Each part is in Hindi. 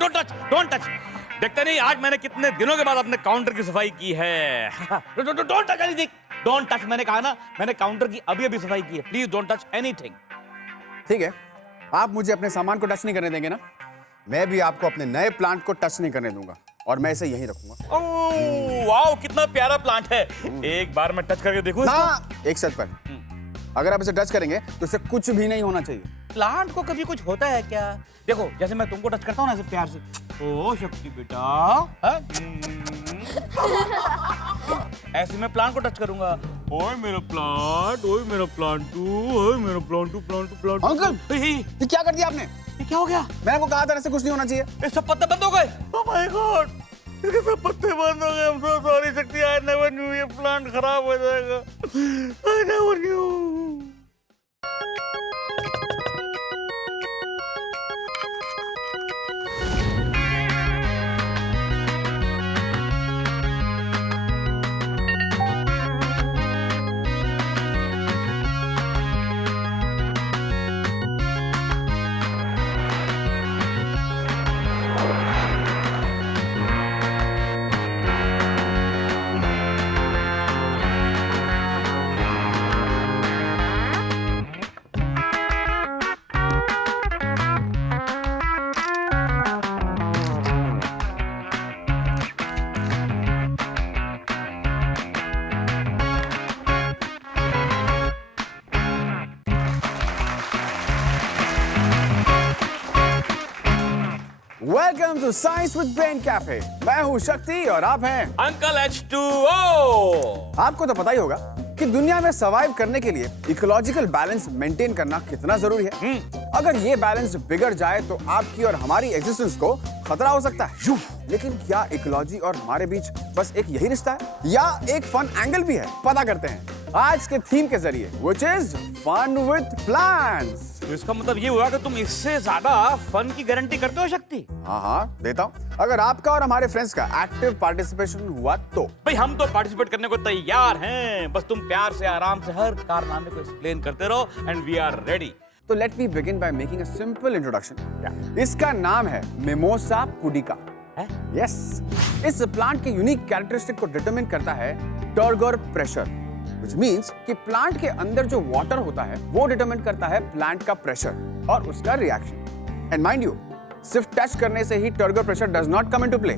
Don't touch, don't touch. देखते नहीं आज मैंने कितने दिनों के बाद अपने काउंटर की सफाई की है। Don't touch anything, don't touch. मैंने कहा ना, मैंने काउंटर की अभी अभी सफाई की है। Please don't touch anything. ठीक है, आप मुझे अपने सामान को टच नहीं करने देंगे ना? मैं भी आपको अपने नए प्लांट को टच नहीं करने दूंगा और मैं इसे यहीं रखूंगा। ओह वाओ, कितना प्यारा प्लांट है। एक बार मैं टच करके देखूं इसको? एक शर्त पर, अगर आप इसे टच करेंगे तो इसे कुछ भी नहीं होना चाहिए। प्लांट को कभी कुछ होता है क्या? देखो जैसे मैं तुमको टच करता हूँ ना ऐसे प्यार से, ओ शक्ति बेटा, ऐसे मैं प्लांट को टच करूंगा। ओए मेरा प्लांट, ओए मेरा प्लांटू, ओए मेरा प्लांटू, प्लांटू, प्लांटू। अंकल, ये क्या कर दिया आपने? ये क्या हो गया? मैंने आपको कहा था ऐसे कुछ नहीं होना चाहिए। ये सब पत्ते बंद हो गए। ओह माय गॉड, इसके सब पत्ते बंद हो गए। I'm so sorry शक्ति, I never knew ये प्लांट खराब हो जाएगा। I never knew। Welcome to science with Brain Cafe. मैं हूँ शक्ति और आप हैं अंकल H2O। आपको तो पता ही होगा कि दुनिया में सर्वाइव करने के लिए इकोलॉजिकल बैलेंस मेंटेन करना कितना जरूरी है। अगर ये बैलेंस बिगड़ जाए तो आपकी और हमारी एग्जिस्टेंस को खतरा हो सकता है। लेकिन क्या इकोलॉजी और हमारे बीच बस एक यही रिश्ता है या एक फन एंगल भी है? पता करते हैं आज के थीम के जरिए, which is fun with plants। तो इसका मतलब ये हुआ कि तुम इससे ज्यादा फन की गारंटी करते हो शक्ति? हाँ, देता हूँ। अगर आपका और हमारे फ्रेंड्स का एक्टिव पार्टिसिपेशन हुआ तो। भाई हम तो पार्टिसिपेट करने को तैयार हैं, बस तुम प्यार से आराम से हर कारनामे को एक्सप्लेन करते रहो एंड वी आर रेडी। तो let me begin by making a simple introduction. इसका नाम है मिमोसा पुडिका। यस, इस प्लांट के यूनिक कैरेक्टरिस्टिक को डिटरमिन करता है टर्गर प्रेशर, which means कि प्लांट के अंदर जो वाटर होता है वो डिटरमिन करता है प्लांट का प्रेशर और उसका रिएक्शन। एंड माइंड यू, सिर्फ टच करने से ही turgor pressure does not come into play.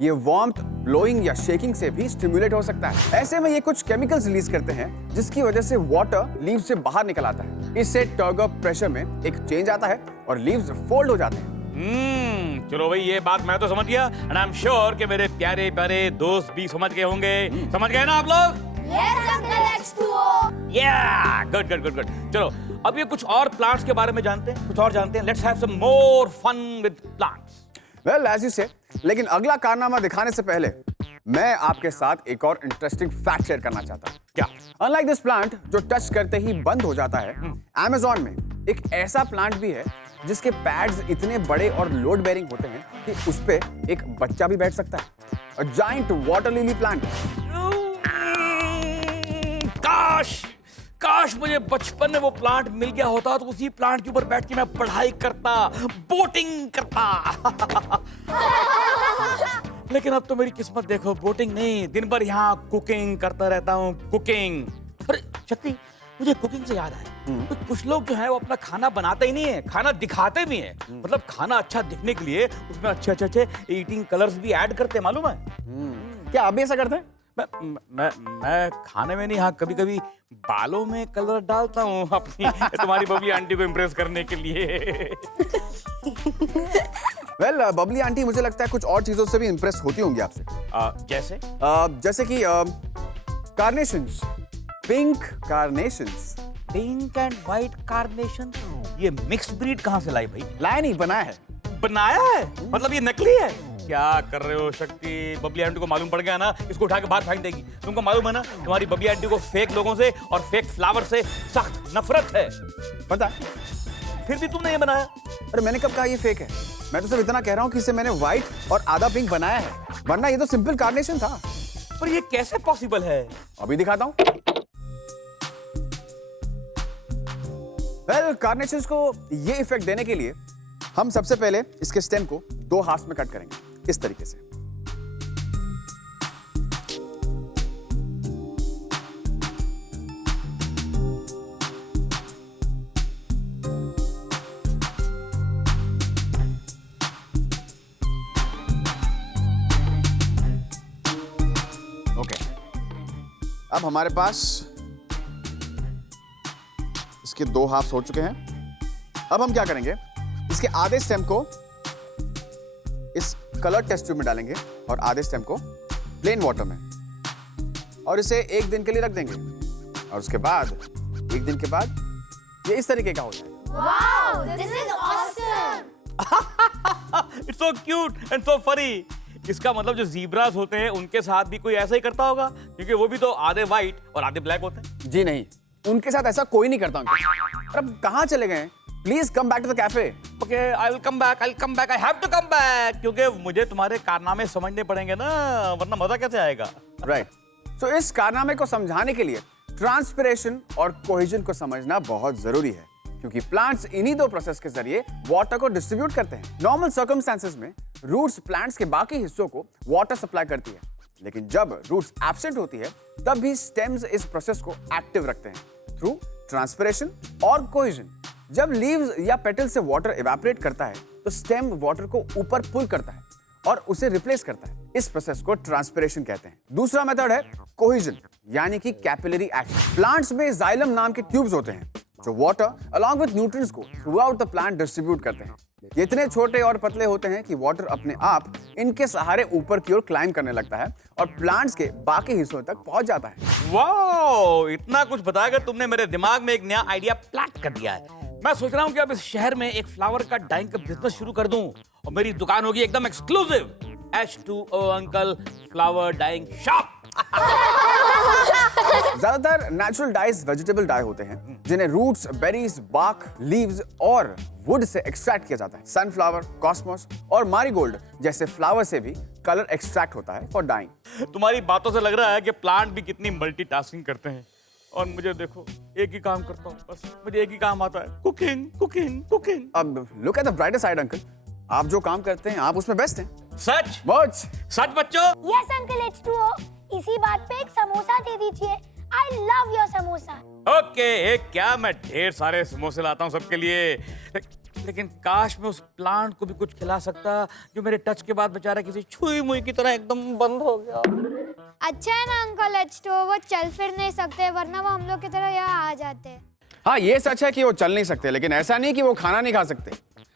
ये वार्मथ, ब्लोइंग या शेकिंग से भी स्टिमुलेट हो सकता है। ऐसे में ये कुछ केमिकल्स रिलीज करते हैं जिसकी वजह से वाटर लीव्स से बाहर निकल आता है। इससे टर्गर प्रेशर में एक चेंज आता है और लीव्स फोल्ड हो जाते हैं। चलो भाई ये बात मैं तो समझ गया एंड आई एम श्योर कि मेरे प्यारे प्यारे दोस्त भी समझ गए होंगे। समझ गए ना आप लोग? Yes, Uncle H2O। Yeah, good, good, good, good. चलो अब ये कुछ और प्लांट्स के बारे में जानते हैं, कुछ और जानते हैं। Let's have some more fun with plants. Well, as you say, लेकिन अगला कारनामा दिखाने से पहले मैं आपके साथ एक और इंटरेस्टिंग फैक्ट शेयर करना चाहता हूँ। क्या? Unlike this plant जो टच करते ही बंद हो जाता है, Amazon में एक ऐसा प्लांट भी है जिसके पैड्स इतने बड़े और लोड बेयरिंग होते हैं कि उस पे एक बच्चा भी बैठ सकता है। A giant water lily plant। काश मुझे बचपन में वो प्लांट मिल गया होता तो उसी प्लांट के ऊपर बैठ के मैं पढ़ाई करता, बोटिंग करता। लेकिन अब तो मेरी किस्मत देखो, बोटिंग नहीं, दिन भर यहाँ कुकिंग करता रहता हूँ, कुकिंग। अरे शक्ति, मुझे कुकिंग से याद आया, तो कुछ लोग जो है वो अपना खाना बनाते ही नहीं है, खाना दिखाते भी हैं। मतलब खाना अच्छा दिखने के लिए उसमें अच्छे ईटिंग कलर्स भी ऐड करते हैं, मालूम है? क्या आप भी ऐसा करते हैं? मैं खाने में नहीं, हाँ कभी कभी बालों में कलर डालता हूँ अपनी तुम्हारी बबली आंटी को इम्प्रेस करने के लिए। वेल, बबली आंटी मुझे लगता है कुछ और चीजों से भी इम्प्रेस होती होंगी आपसे। जैसे जैसे कि carnations, pink carnations. Pink and white carnation, ये मिक्स्ड ब्रीड कहाँ से लाई भाई? लाया नहीं, बनाया है। बनाया है? मतलब ये नकली है? क्या कर रहे हो शक्ति? बबली आंटी को मालूम पड़ गया ना, इसको उठा के बाहर फेंक देगी। तुमको मालूम है ना, तुम्हारी बबली आंटी को फेक लोगों से और फेक फ्लावर से सख्त नफरत है। पता? फिर भी तुमने ये बनाया? अरे मैंने कब कहा ये फेक है? मैं तो सिर्फ इतना कह रहा हूँ कि इसे मैंने व्हाइट और आधा पिंक बनाया है, वरना ये तो सिंपल कार्नेशन था। पर ये कैसे पॉसिबल है? अभी दिखाता हूँ। वेल, कार्नेशंस को ये इफेक्ट देने के लिए हम सबसे पहले इसके स्टेम को 2 हाफ में कट करेंगे इस तरीके से। ओके, अब हमारे पास इसके 2 हाफ हो चुके हैं। अब हम क्या करेंगे, इसके आधे स्टेम को इस कलर टेस्ट ट्यूब में डालेंगे और आधे स्टेम को प्लेन वाटर में, और इसे 1 दिन के लिए रख देंगे। और उसके बाद 1 दिन के बाद ये इस तरीके का हो जाएगा। Wow, this is awesome. It's so cute and so funny. इसका मतलब जो जीब्रास होते हैं उनके साथ भी कोई ऐसा ही करता होगा, क्योंकि वो भी तो आधे व्हाइट और आधे ब्लैक होते हैं। जी नहीं, उनके साथ ऐसा कोई नहीं करता। और अब कहाँ चले गए? Please come back to the cafe. Okay, I will come back, I have to come back, क्योंकि मुझे तुम्हारे कारनामे समझने पड़ेंगे ना, वरना मजा कैसे आएगा। राइट, सो इस कारनामे को समझाने के लिए ट्रांसपिरेशन और कोहेजन को समझना बहुत जरूरी है, क्योंकि प्लांट्स इन्हीं 2 प्रोसेस के जरिए वाटर को डिस्ट्रीब्यूट करते हैं। नॉर्मल सर्कमस्टेंसेस में रूट्स प्लांट्स के बाकी हिस्सों को वाटर सप्लाई करती है, लेकिन जब रूट्स एब्सेंट होती है तब भी स्टेम्स इस प्रोसेस को एक्टिव रखते हैं थ्रू ट्रांसपिरेशन और कोहेजन। जब लीव्स या पेटल से वाटर इवेपोरेट करता है तो स्टेम वाटर को ऊपर पुल करता है और उसे रिप्लेस करता है। इस प्रोसेस को ट्रांसपिरेशन कहते हैं। दूसरा मेथड है कोहेजन, यानी कि कैपिलरी एक्शन। प्लांट्स में जाइलम नाम के ट्यूब्स होते हैं जो वाटर अलॉन्ग विद न्यूट्रिएंट्स को through out the plant distribute करते हैं। ये इतने छोटे और पतले होते हैं कि वाटर अपने आप इनके सहारे ऊपर की ओर क्लाइंब करने लगता है और प्लांट्स के बाकी हिस्सों तक पहुंच जाता है। वाओ, इतना कुछ बताकर तुमने मेरे दिमाग में एक नया आइडिया प्लांट कर दिया है। मैं सोच रहा हूँ कि अब इस शहर में एक फ्लावर का डाइंग का बिजनेस शुरू कर दूं और मेरी दुकान होगी एकदम exclusive, H2O uncle flower dyeing shop. ज्यादातर नेचुरल डाइज वेजिटेबल डाई होते हैं, जिन्हें रूट्स, बेरीज, बार्क, लीव्स और वुड से एक्सट्रैक्ट किया जाता है। सनफ्लावर, कॉस्मोस और मारीगोल्ड जैसे फ्लावर से भी कलर एक्सट्रैक्ट होता है फॉर डाइंग। तुम्हारी बातों से लग रहा है कि प्लांट भी कितनी मल्टीटास्किंग करते हैं, और मुझे देखो एक ही काम करता हूँ, बस मुझे एक ही काम आता है, कुकिंग कुकिंग कुकिंग। अब look at the brighter side uncle, आप जो काम करते हैं आप उसमें बेस्ट हैं। सच सच बच्चों। Yes, Uncle H2O. इसी बात पे एक समोसा दे दीजिए। I love your samosa. Okay, एक क्या, मैं ढेर सारे समोसे लाता हूँ सबके लिए, लेकिन काश मैं उस प्लांट को भी कुछ खिला सकता जो मेरे टच के बाद बेचारा किसी छुई मुई की तरह एकदम बंद हो गया। अच्छा है ना अंकल H2O, वो चल फिर नहीं सकते, वरना वो हम लोग की तरह यहाँ आ जाते। हाँ, ये सच है कि वो चल नहीं सकते, लेकिन ऐसा नहीं कि वो खाना नहीं खा सकते।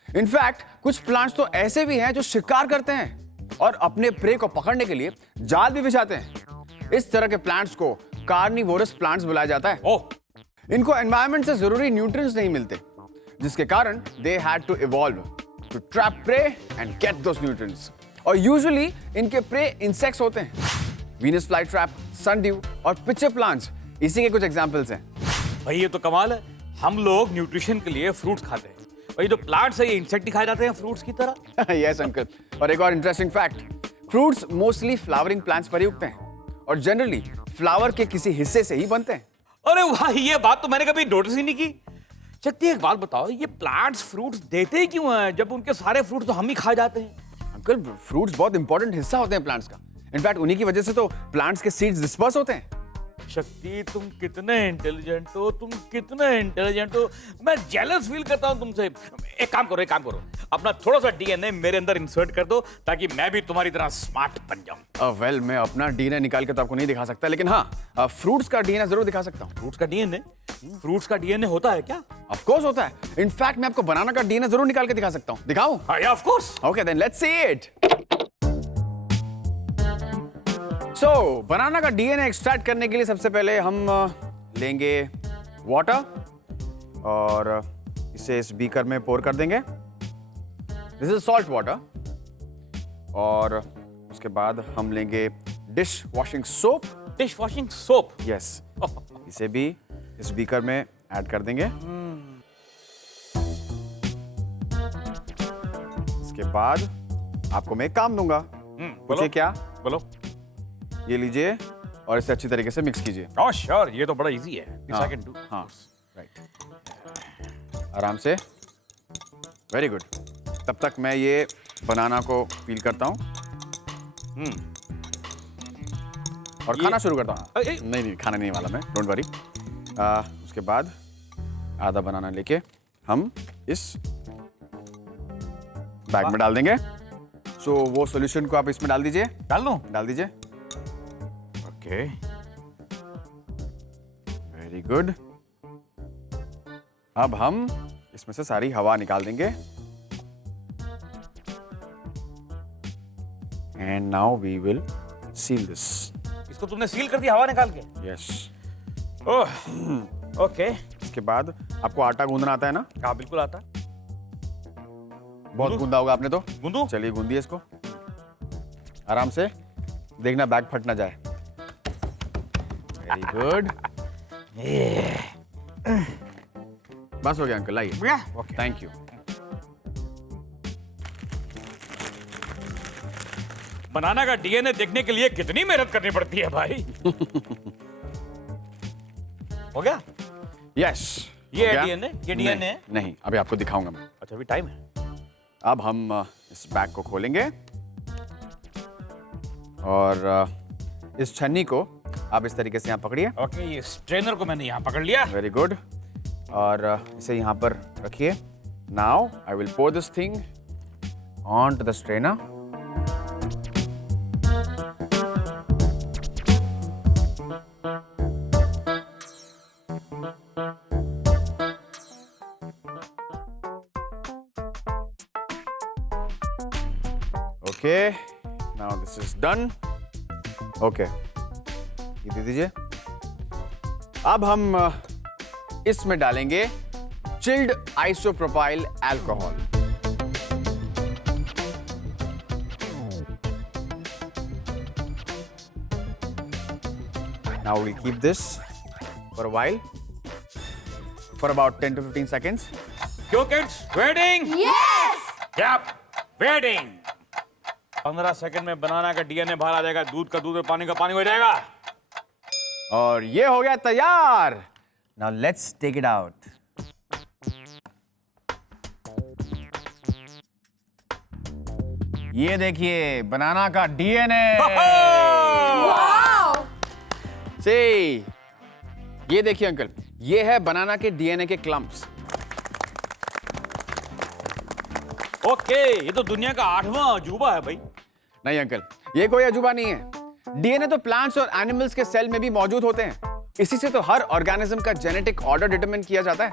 इनफैक्ट कुछ प्लांट्स तो ऐसे भी हैं जो शिकार करते हैं और अपने प्रे को पकड़ने के लिए जाल भी बिछाते हैं। इस तरह के प्लांट्स को कार्निवोरस प्लांट्स बुलाया जाता है। ओह, इनको एनवायरनमेंट से जरूरी न्यूट्रिएंट्स नहीं मिलते, जिसके कारण they had to evolve to trap prey and get those nutrients. और यूजुअली इनके प्रे इंसेक्ट्स होते हैं। वीनस फ्लाई ट्रैप, सनड्यू और पिचर प्लांट्स इसी के कुछ एग्जांपल्स हैं। भाई ये तो कमाल है, हम लोग न्यूट्रिशन के लिए फ्रूट्स खाते हैं, भाई जो प्लांट्स है ये इंसेक्ट ही खाए जाते हैं फ्रूट्स की तरह। यस अंकल, और एक और interesting fact, fruits mostly flowering plants पर ही उगते हैं और जनरली फ्लावर के किसी हिस्से से ही बनते हैं। अरे वाह, ये बात तो मैंने कभी नोटिस ही नहीं की। शक्ति, एक बात बताओ, ये प्लांट्स फ्रूट्स देते ही क्यों हैं जब उनके सारे फ्रूट्स तो हम ही खा जाते हैं? अंकल, फ्रूट्स बहुत इंपॉर्टेंट हिस्सा होते हैं प्लांट्स का। इनफैक्ट उन्हीं की वजह से तो प्लांट्स के सीड्स डिस्पर्स होते हैं। शक्ति, तुम कितने इंटेलिजेंट हो, तुम कितने इंटेलिजेंट हो, मैं जेलस फील करता हूँ तुमसे। एक काम करो, अपना थोड़ा सा डीएनए मेरे अंदर इंसर्ट कर दो ताकि मैं भी तुम्हारी तरह स्मार्ट बन जाऊं। वेल, मैं अपना डीएनए निकाल के तो आपको नहीं दिखा सकता, लेकिन हाँ, फ्रूट्स का डीएनए जरूर दिखा सकता हूँ। फ्रूट्स का डीएनए होता है क्या? ऑफ कोर्स होता है। इनफैक्ट मैं आपको बनाना का डीएनए जरूर निकाल के दिखा सकता हूँ। दिखाऊं? हाँ, of course. Okay then let's see it. So banana का डीएनए एक्सट्रैक्ट करने के लिए सबसे पहले हम लेंगे वाटर और इसे इस बीकर में पोर कर देंगे। This is salt water. और उसके बाद हम लेंगे डिश वॉशिंग सोप। यस, इसे भी इस बीकर में ऐड कर देंगे। इसके बाद आपको मैं एक काम दूंगा। मुझे क्या? बोलो। ये लीजिए और इसे अच्छी तरीके से मिक्स कीजिए। ओह श्योर, ये तो बड़ा इजी है। This I can do. हाँ, राइट। आराम से। Very good. तब तक मैं ये बनाना को पील करता हूँ और खाना शुरू करता हूँ। नहीं, खाना नहीं वाला मैं, डोंट वरी। उसके बाद आधा बनाना लेके हम इस बैग में डाल देंगे। सो वो सॉल्यूशन को आप इसमें डाल दीजिए। डाल दूं? डाल दीजिए। Okay, very good. अब हम इसमें से सारी हवा निकाल देंगे। And now we will seal this. इसको तुमने सील कर दिया हवा निकाल के? यस। Oh, okay. इसके बाद आपको आटा गूंदना आता है ना? हाँ, बिल्कुल आता। बहुत गूंदा होगा आपने तो। गूंदू? चलिए गूंदिए इसको आराम से, देखना बैग फट ना जाए। Very good. बस हो गया अंकल, आइए। Okay, thank you. बनाना का डीएनए देखने के लिए कितनी मेहनत करनी पड़ती है भाई। हो गया? यस। ये डीएनए? ये डीएनए? नहीं, अभी आपको दिखाऊंगा मैं। अच्छा, अभी टाइम है। अब हम इस बैग को खोलेंगे और इस छन्नी को आप इस तरीके से यहाँ पकड़िए। ओके, ये स्ट्रेनर को मैंने यहाँ पकड़ लिया। Very good. और इसे यहाँ पर रखिए। Now I will pour this thing on to the strainer. Okay, now this is done. Okay, ये दे दीजिए। अब हम इसमें डालेंगे chilled isopropyl alcohol. Now we'll keep this for a while, for about 10 to 15 seconds. क्यों kids? Wedding? Yes. Yup, wedding. 15 second में बनाना का डीएनए बाहर आ जाएगा, दूध का दूध और पानी का पानी हो जाएगा। और ये हो गया तैयार। Now let's take it out. ये देखिए बनाना का डीएनए। वाओ। से ये देखिए अंकल, ये है बनाना के डीएनए के क्लम्प्स। ओके, ये तो दुनिया का 8वां अजूबा है भाई। नहीं अंकल, ये कोई अजूबा नहीं है। डीएनए तो प्लांट्स और एनिमल्स के सेल में भी मौजूद होते हैं। इसी से तो हर ऑर्गेनिज्म का जेनेटिक ऑर्डर डिटरमाइन किया जाता है।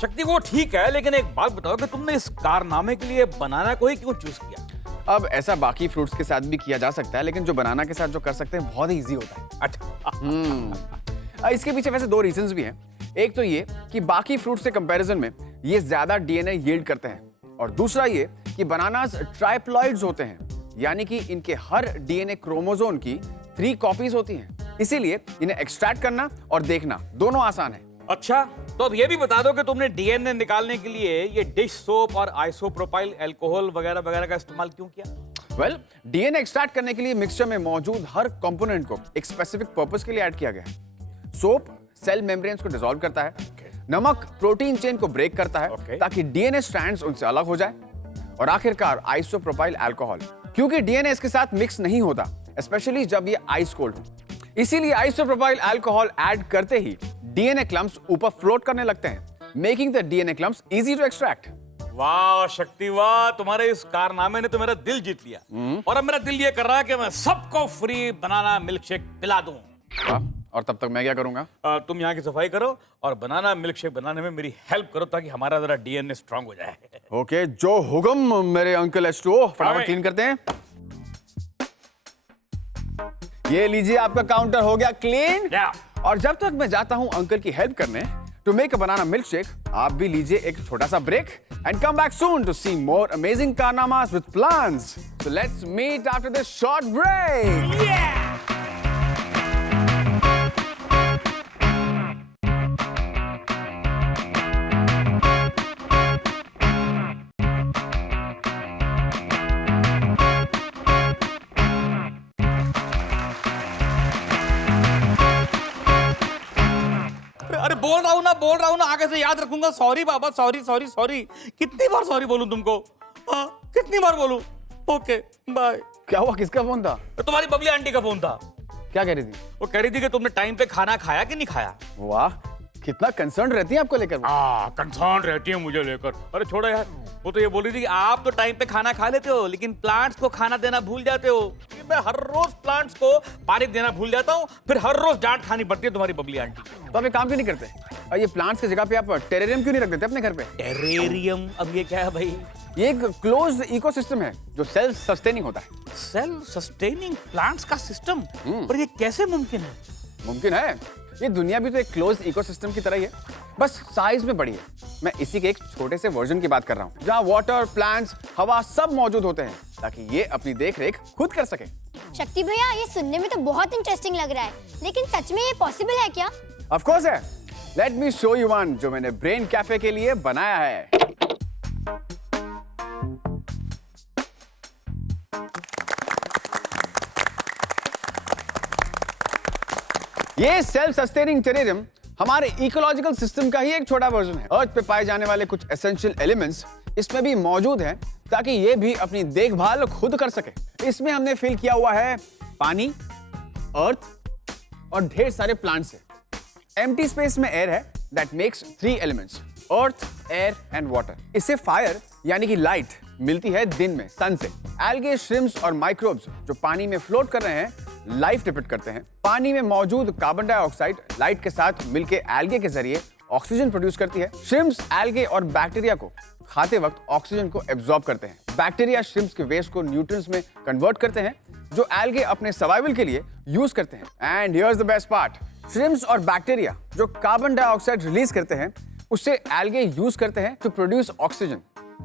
शक्ति, वो ठीक है, लेकिन एक बात बताओ कि तुमने इस कारनामे के लिए बनाना को ही क्यों चूज किया? अब ऐसा बाकी फ्रूट्स के साथ भी किया जा सकता है, लेकिन जो बनाना के साथ जो कर सकते हैं बहुत ही इजी होता है। अच्छा। इसके पीछे वैसे दो रीजंस भी हैं। एक तो ये कि बाकी फ्रूट्स के कंपैरिजन में ये ज्यादा डीएनए यील्ड करते हैं, और दूसरा ये कि बनानास ट्राइप्लॉइड्स होते हैं, यानी कि इनके हर डीएनए क्रोमोसोम की 3 कॉपीज होती हैं। इसीलिए इन्हें एक्सट्रैक्ट करना और देखना दोनों आसान है। अच्छा, तो अब ये भी बता दो कि तुमने डीएनए निकालने के लिए ये डिश सोप और आइसोप्रोपाइल अल्कोहल वगैरह वगैरह का इस्तेमाल क्यों किया? वेल, डीएनए एक्सट्रैक्ट करने के लिए मिक्सचर में मौजूद हर कंपोनेंट को एक स्पेसिफिक पर्पस के लिए ऐड किया गया है। सोप सेल मेम्ब्रेन्स को डिसॉल्व करता है, नमक प्रोटीन चेन को ब्रेक करता है ताकि डीएनए स्ट्रैंड्स उनसे अलग हो जाए, और आखिरकार आइसोप्रोपाइल अल्कोहल, क्योंकि डीएनए इसके साथ मिक्स नहीं होता, स्पेशली जब ये आइस कोल्ड हो। इसीलिए आइसोप्रोपाइल अल्कोहल ऐड करते ही डीएनए क्लम्प्स ऊपर फ्लोट करने लगते हैं, making the DNA clumps easy to extract. वाह शक्ति वाह, तुम्हारे इस कारनामे ने तो मेरा दिल जीत लिया। और अब मेरा दिल ये कर रहा है कि मैं सबको फ्री बनाना मिल्क शेक पिला दूं। और तब तक मैं क्या करूंगा? तुम यहाँ की सफाई करो और बनाना मिल्क शेक बनाने में मेरी हेल्प करो, ताकि हमारा जरा डीएनए स्ट्रांग हो जाए। ओके, जो हुक्म मेरे अंकल H2O। फटाफट क्लीन करते हैं। ये लीजिए, आपका काउंटर हो गया क्लीन। और जब तक मैं जाता हूं अंकल की हेल्प करने to make a banana milk shake, आप भी लीजिए एक छोटा सा break and come back soon to see more amazing कारनामास with plants. So let's meet after this short break. अरे बोल रहा हूँ ना, आगे से याद रखूंगा। सॉरी बाबा, सॉरी सॉरी सॉरी। कितनी बार सॉरी बोलूं तुमको? हाँ, कितनी बार बोलूं? Okay bye. क्या हुआ, किसका फोन था? तुम्हारी बबली आंटी का फोन था। क्या कह रही थी? वो कह रही थी कि तुमने टाइम पे खाना खाया कि नहीं खाया। वाह, कितना कंसर्न रहती है आपको लेकर। कंसर्न रहती है मुझे लेकर। अरे छोड़ो यार, वो तो ये बोल रही थी कि आप तो टाइम पे खाना खा लेते हो लेकिन प्लांट्स को खाना देना भूल जाते हो। कि मैं हर रोज प्लांट्स को पानी देना भूल जाता हूँ, फिर हर रोज डांट खानी पड़ती है तुम्हारी बबली आंटी। तो आप ये काम क्यों नहीं करते? और ये प्लांट्स की जगह पे आप टेरेरियम क्यों नहीं रख देते अपने घर पे? टेरेरियम? अब ये क्या है भाई? ये एक क्लोज्ड इकोसिस्टम है जो सेल्फ सस्टेनिंग होता है। सेल्फ सस्टेनिंग प्लांट्स का सिस्टम? पर ये कैसे मुमकिन है? मुमकिन है। ये दुनिया भी तो एक क्लोज इकोसिस्टम की तरह ही है, बस साइज में बड़ी है। मैं इसी के एक छोटे से वर्जन की बात कर रहा हूँ जहाँ वाटर, प्लांट्स, हवा सब मौजूद होते हैं ताकि ये अपनी देखरेख खुद कर सके। शक्ति भैया, ये सुनने में तो बहुत इंटरेस्टिंग लग रहा है, लेकिन सच में ये पॉसिबल है क्या? ऑफ कोर्स है। Let me show you one जो मैंने ब्रेन कैफे के लिए बनाया है। ये सेल्फ सस्टेनिंग टेरेरियम हमारे इकोलॉजिकल सिस्टम का ही एक छोटा वर्जन है। अर्थ पे पाए जाने वाले कुछ एसेंशियल एलिमेंट्स इसमें भी मौजूद हैं ताकि ये भी अपनी देखभाल खुद कर सके। इसमें हमने फिल किया हुआ है पानी, अर्थ और ढेर सारे प्लांट्स है। एम्प्टी स्पेस में एयर है that makes 3 elements, earth, air and water. इससे फायर यानी कि लाइट मिलती है दिन में सन से। एल्गे, श्रिम्प्स और माइक्रोब्स जो पानी में फ्लोट कर रहे हैं लाइफ डिपिक्ट करते हैं। पानी में मौजूद कार्बन डाइऑक्साइड लाइट के साथ मिलके एल्गे के जरिए ऑक्सीजन प्रोड्यूस करती है। श्रिम्प्स एल्गे और बैक्टीरिया को खाते वक्त ऑक्सीजन को एब्जॉर्ब करते हैं। बैक्टीरिया श्रिम्प्स के वेस्ट को न्यूट्रिएंट्स में कन्वर्ट करते हैं जो एल्गे अपने सर्वाइवल के लिए यूज करते हैं। And here's the best part, shrimps और बैक्टीरिया जो कार्बन डाइऑक्साइड रिलीज करते हैं उससे एल्गे यूज करते हैं टू प्रोड्यूस ऑक्सीजन।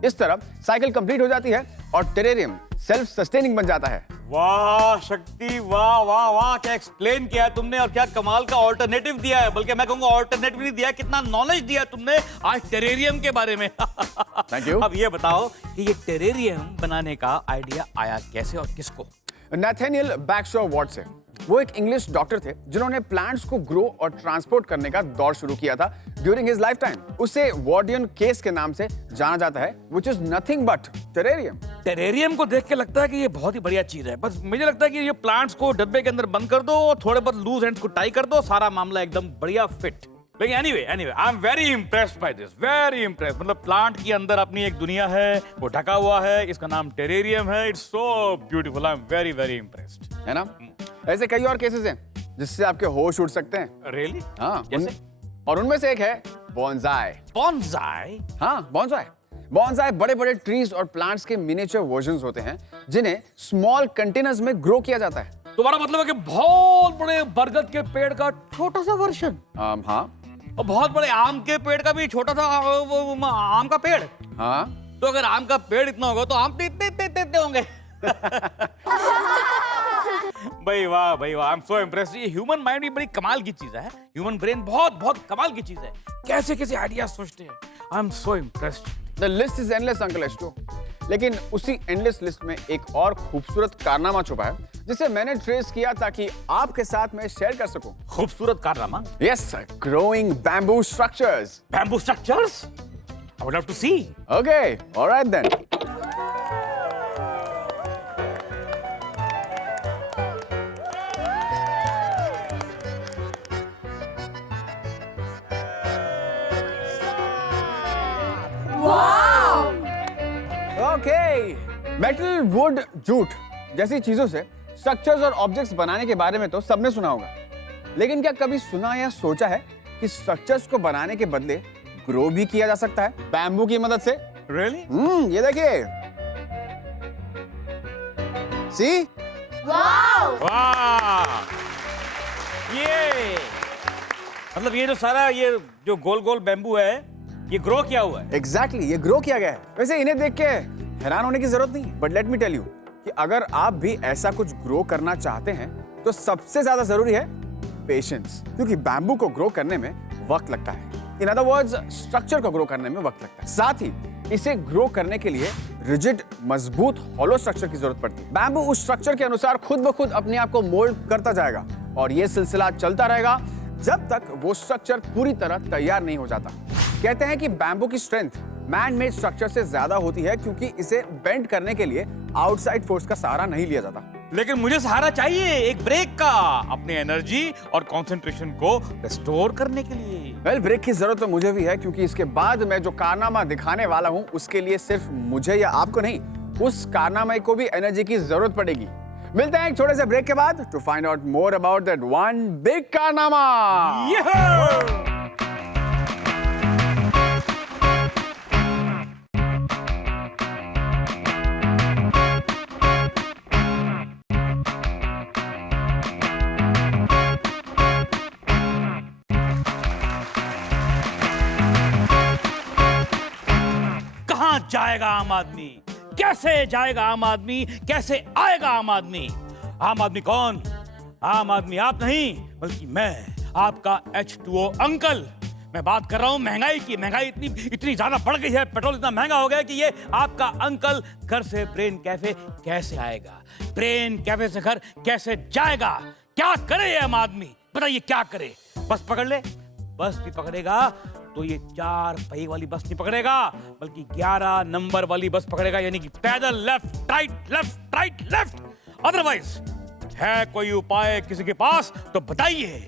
इस तरह साइकिल कंप्लीट हो जाती है और टेरेरियम सेल्फ सस्टेनिंग बन जाता है। वाह शक्ति, वाह वाह वाह, क्या एक्सप्लेन किया है तुमने और क्या कमाल का ऑल्टरनेटिव दिया है। बल्कि मैं कहूंगा ऑल्टरनेटिव नहीं दिया, कितना नॉलेज दिया तुमने आज टेरेरियम के बारे में। Thank you. अब ये बताओ कि ये टेरेरियम बनाने का आइडिया आया कैसे और किसको? नैथेनियल बैक्स्टर वाट से। वो एक इंग्लिश डॉक्टर थे जिन्होंने प्लांट्स को ग्रो और ट्रांसपोर्ट करने का दौर शुरू किया था ड्यूरिंग हिज लाइफ टाइम। उसे वार्डियन केस के नाम से जाना जाता है which is nothing but terrarium. Terrarium को देख के लगता है कि ये बहुत ही बढ़िया चीज है। बस मुझे लगता है कि ये प्लांट्स को डब्बे के अंदर बंद कर दो और थोड़े बहुत लूज एंड्स को टाई कर दो, सारा मामला एकदम बढ़िया फिट। लेकिन anyway I am very impressed by this, very impressed. मतलब प्लांट के अंदर अपनी एक दुनिया है, वो ढका हुआ है, इसका नाम टेरेरियम है। It's so beautiful, I am very very impressed. है ना? ऐसे कई और केसेस हैं जिससे आपके होश उड़ सकते हैं। रियली? हाँ, जैसे? और उनमें से एक है बोनसाई। बोनसाई? हाँ, बोनसाई। बोनसाई बड़े बड़े ट्रीज और प्लांट्स के मिनिएचर वर्जन्स होते हैं जिन्हें स्मॉल कंटेनर्स में ग्रो किया जाता है। तुम्हारा मतलब है कि बहुत बड़े बरगद के पेड़ का छोटा सा वर्जन? हाँ। और बहुत बड़े आम के पेड़ का भी छोटा सा आम का पेड़? हाँ। तो अगर आम का पेड़ इतना होगा तो आम इतने होंगे। भाई वाह, भाई वाह, आई एम सो इम्प्रेस्ड। ये ह्यूमन माइंड भी बड़ी कमाल की चीज है। ह्यूमन ब्रेन बहुत बहुत कमाल की चीज है। कैसे कैसे आइडिया सोचते हैं। I am so impressed. The list is endless uncle एस्टो। लेकिन उसी एंडलेस लिस्ट में एक और खूबसूरत कारनामा छुपा है जिसे मैंने ट्रेस किया ताकि आपके साथ मैं शेयर कर सकूं। खूबसूरत कारनामा? Yes, growing bamboo structures. Bamboo structures? I would love to see. Okay, alright then. Okay, metal, wood, jute जैसी चीजों से स्ट्रक्चर्स और ऑब्जेक्ट्स बनाने के बारे में तो सबने सुना होगा, लेकिन क्या कभी सुना या सोचा है कि स्ट्रक्चर्स को बनाने के बदले ग्रो भी किया जा सकता है बैम्बू की मदद से? रियली? ये देखिए। सी? वाह! ये मतलब ये जो सारा ये जो गोल गोल बैम्बू है ये ग्रो किया हुआ है। एग्जैक्टली, ये ग्रो किया गया है। वैसे इन्हें देख के हैरान होने की जरूरत नहीं है, but let me tell you कि अगर आप भी ऐसा कुछ ग्रो करना चाहते हैं तो सबसे ज्यादा जरूरी है पेशेंस, क्योंकि बैम्बू को ग्रो करने में वक्त लगता है। इन अदर वर्ड्स, स्ट्रक्चर को ग्रो करने में वक्त लगता है। साथ ही इसे ग्रो करने के लिए रिजिड, मजबूत, हॉलो स्ट्रक्चर की जरूरत पड़ती है। बैम्बू उस स्ट्रक्चर के अनुसार खुद ब खुद अपने आप को मोल्ड करता जाएगा और ये सिलसिला चलता रहेगा जब तक वो स्ट्रक्चर पूरी तरह तैयार नहीं हो जाता। कहते हैं कि बैम्बू की स्ट्रेंथ मैन मेड स्ट्रक्चर से ज्यादा होती है क्योंकि इसे बेंड करने के लिए आउटसाइड फोर्स का सहारा नहीं लिया जाता। लेकिन मुझे सहारा चाहिए एक ब्रेक का, अपनी एनर्जी और कंसंट्रेशन को रिस्टोर करने के लिए। वेल, ब्रेक की जरूरत तो मुझे भी है क्योंकि इसके बाद मैं जो कारनामा दिखाने वाला हूं उसके लिए सिर्फ मुझे या आपको नहीं, उस कारनामे को भी एनर्जी की जरूरत पड़ेगी। मिलते हैं एक छोटे से ब्रेक के बाद to find out more about that one big कारनामा। कहां जाएगा आम आदमी, कैसे जाएगा आम आदमी, कैसे आएगा आम आदमी? आम आदमी कौन? आम आदमी आप नहीं, बल्कि मैं, आपका H2O अंकल। मैं बात कर रहा हूं महंगाई की। महंगाई इतनी ज्यादा बढ़ गई है, पेट्रोल इतना महंगा हो गया कि ये आपका अंकल घर से ब्रेन कैफे कैसे आएगा, ब्रेन कैफे से घर कैसे जाएगा? क्या करे ये आम आदमी, बताइए क्या करे? बस पकड़ ले? बस भी पकड़ेगा तो ये 4 पहिए वाली बस नहीं पकड़ेगा, बल्कि 11 नंबर वाली बस पकड़ेगा, यानी कि पैदल लेफ्ट राइट लेफ्ट। अदरवाइज है कोई उपाय किसी के पास तो बताइए।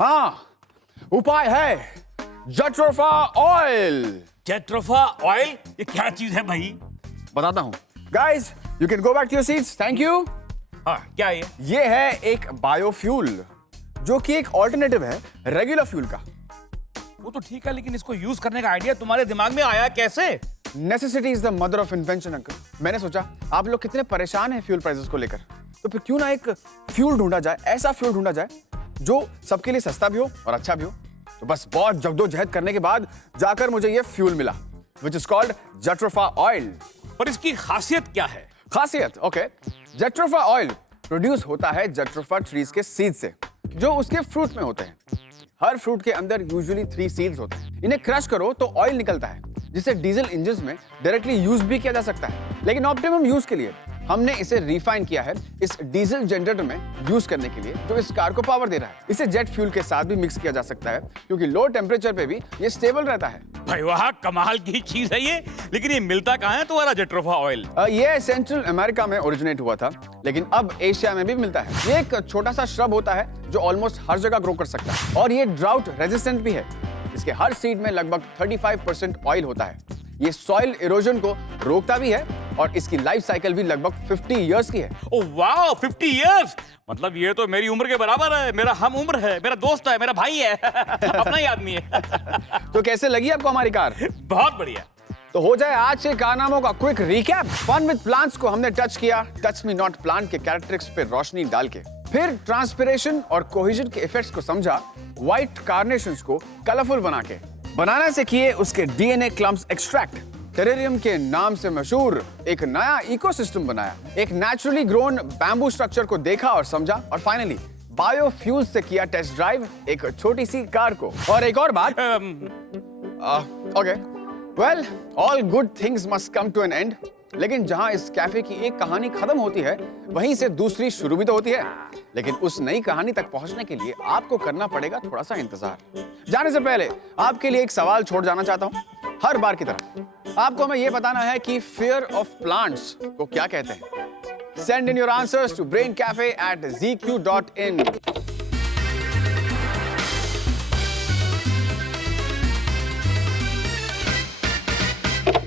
हाँ, उपाय है जेट्रोफा ऑयल। Jatropha oil? ये क्या चीज है भाई? बताता हूं। Guys, you can go back to your seats. Thank you. हाँ, क्या ये? ये है एक बायोफ्यूल जो कि एक ऑल्टरनेटिव है रेगुलर फ्यूल का। वो तो ठीक है, लेकिन इसको यूज करने का आइडिया तुम्हारे दिमाग में आया कैसे? Necessity is the mother of invention uncle. मैंने सोचा आप लोग कितने परेशान हैं फ्यूल प्राइसेस को लेकर, तो फिर क्यों ना एक फ्यूल ढूंढा जाए, ऐसा फ्यूल ढूंढा जाए जो सबके लिए सस्ता भी हो और अच्छा भी हो। तो बस बहुत जद्दोजहद करने के बाद जाकर मुझे ये फ्यूल मिला, which is called jatropha oil. पर इसकी खासियत क्या है? खासियत, ओके। जेट्रोफा ऑयल प्रोड्यूस होता है जेट्रोफा ट्रीज के सीड से, जो उसके फ्रूट में होते हैं। हर फ्रूट के अंदर यूजुअली 3 सीड्स होते हैं। इन्हें क्रश करो तो ऑयल निकलता है, जिसे डीजल इंजन्स में डायरेक्टली यूज भी किया जा सकता है। लेकिन ऑप्टिमम यूज के लिए हमने इसे रिफाइन किया है इस डीजल जनरेटर में यूज करने के लिए, जो इस कार को पावर दे रहा है। इसे जेट फ्यूल के साथ भी मिक्स किया जा सकता है क्योंकि लो टेम्परेचर पे भी ये स्टेबल रहता है। भाई वाह, कमाल की चीज है ये। लेकिन ये मिलता कहाँ है तुम्हारा जेट्रोफा ऑयल? ये सेंट्रल अमेरिका में ओरिजिनेट हुआ था, लेकिन अब एशिया में भी मिलता है। ये एक छोटा सा श्रब होता है जो ऑलमोस्ट हर जगह ग्रो कर सकता है, और ये ड्राउट रेजिस्टेंट भी है। इसके हर सीड में लगभग 35% ऑयल होता है। ये सॉइल इरोजन को रोकता भी है, और इसकी लाइफ साइकिल भी लगभग 50 इयर्स की है। ओह वाह, 50 इयर्स! मतलब ये तो मेरी उम्र के बराबर है, मेरा हम उम्र है, मेरा दोस्त है, मेरा भाई है, अपना ही आदमी है। तो कैसे लगी आपको हमारी कार? बहुत बढ़िया। तो हो जाए आज के कारनामों का quick recap. Fun with plants को हमने टच किया, टच मी नॉट प्लांट के कैरेक्टरिस्टिक्स पे रोशनी डाल के। फिर ट्रांसपिरेशन और कोहेजन के इफेक्ट्स को समझा, व्हाइट कार्नेशंस को कलरफुल बना के। बनाना से किए उसके डीएनए क्लम्प्स एक्सट्रैक्ट। टेरेरियम के नाम से मशहूर एक नया इकोसिस्टम बनाया। एक नेचुरली ग्रोन बैम्बू स्ट्रक्चर को देखा और समझा, और फाइनली बायोफ्यूल से किया टेस्ट ड्राइव एक छोटी सी कार को। और एक और बात, okay, well, all good things must come to an end. लेकिन जहां इस कैफे की एक कहानी खत्म होती है, वहीं से दूसरी शुरू भी तो होती है। लेकिन उस नई कहानी तक पहुंचने के लिए आपको करना पड़ेगा थोड़ा सा इंतजार। जाने से पहले आपके लिए एक सवाल छोड़ जाना चाहता हूं। हर बार की तरह आपको हमें यह बताना है कि फियर ऑफ प्लांट्स को क्या कहते हैं। Send in your answers to braincafe@zq.in।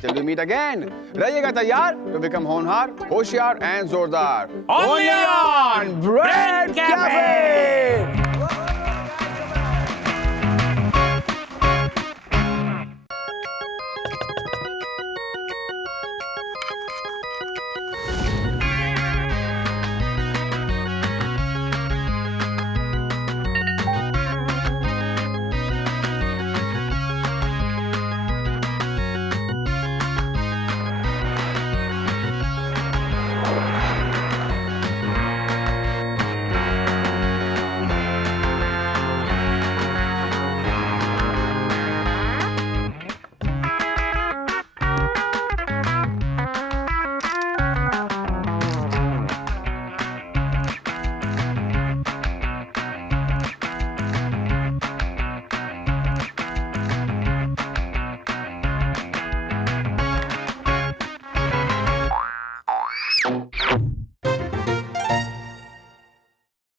Till we meet again, रहिएगा तैयार to become होनहार, होशियार and जोरदार। Only on Brain Cafe!